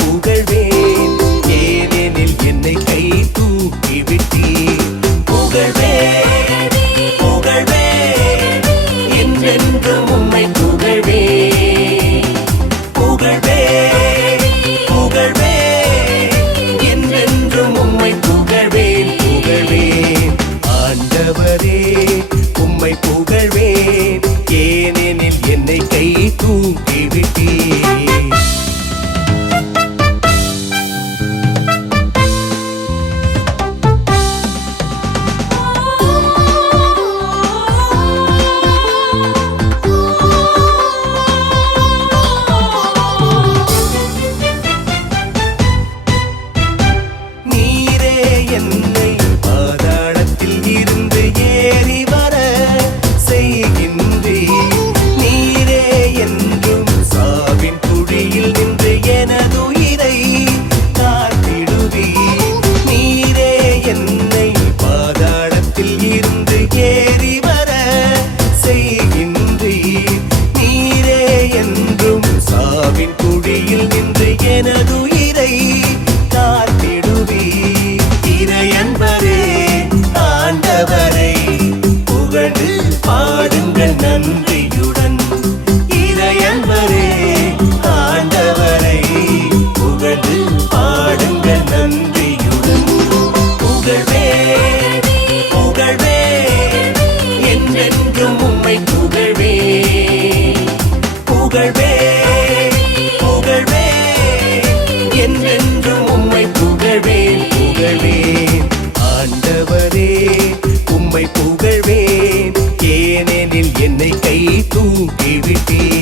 புகழ்வேன் ஏனெனில் என்னை கை தூக்கி விட்டீர். புகழ்வேன் புகழ்வேன் என்றென்றும் உம்மை புகழ்வேன். புகழ்வேன் புகழ்வேன் என்றென்றும் உம்மை புகழ்வேன். புகழ்வேன் ஆண்டவரே உம்மை புகழ்வேன் ஏனெனில் என்னை கை தூக்கி விட்டீர். நீரே என்னை பாதாளத்தில் இருந்து ஏறி வர செய்கின்றீர். நீரே என்றும் சாவின் குழியில் நின்று எனதுயிரை காத்திடுவீர். நீரே என்னை பாதாளத்தில் இருந்து ஏறி வர செய்கின்றீர். நீரே என்றும் சாவின் குழியில் நின்று எனதுயிரை காத்திடுவீர். இறையன்பரே ஆண்டவரை புகழ்ந்து பாடுங்கள் நன்றியுடன். இறையன்பரே ஆண்டவரை புகழ்ந்து பாடுங்கள் நன்றியுடன். புகழ்வேன் புகழ்வேன் என்றென்றும் உம்மை புகழ்வேன். புகழ்வேன் புகழ்வேன் என்றென்றும் உம்மை புகழ்வேன். புகழ்வேன் ஆண்டவரே உம்மை புகழ்வேன் ஏனெனில் என்னை கை தூக்கி விட்டீர்.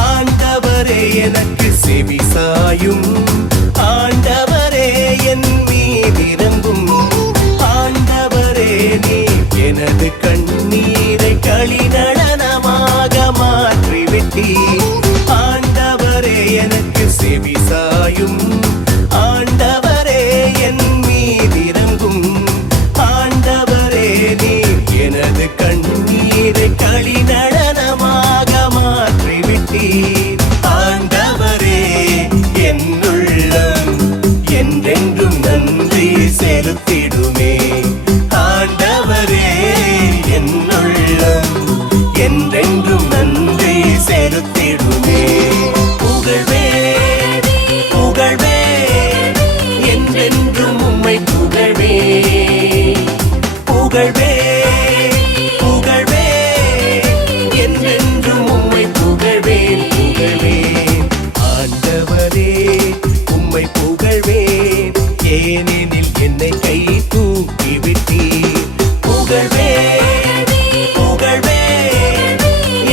ஆண்டவரே எனக்கு செவிசாயும். ஆண்டவரே என் மீதிரங்கும். ஆண்டவரே நீ எனது கண்ணீரை களிநடனமாக மாற்றிவிட்டீர். ஆண்டவரே எனக்கு செவிசாயும். ஆண்டவரே என் மீதிரங்கும். ஆண்டவரே நீ எனது கண்ணீரை களிநடனமாக மாற்றிவிட்டீர். ஆண்டவரே என்னுள்ளம் என்றென்றும் நன்றி செலுத்திடுமே. ஆண்டவரே என்னுள்ளம் என்றென்றும் நன்றி செலுத்திடுமே. புகழ்வேன் புகழ்வேன் என்றென்றும் உம்மை புகழ்வேன். புகழ்வேன் புகழ்வேன் என்றென்றும் உம்மை புகழ்வேன். புகழ்வேன் ஆண்டவரே உம்மை புகழ்வேன் ஏனெனில் என்னை கை தூக்கி விட்டீர். புகழ்வேன் புகழ்வேன்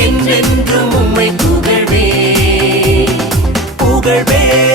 என்றென்றும் உம்மை புகழ்வேன். புகழ்வேன்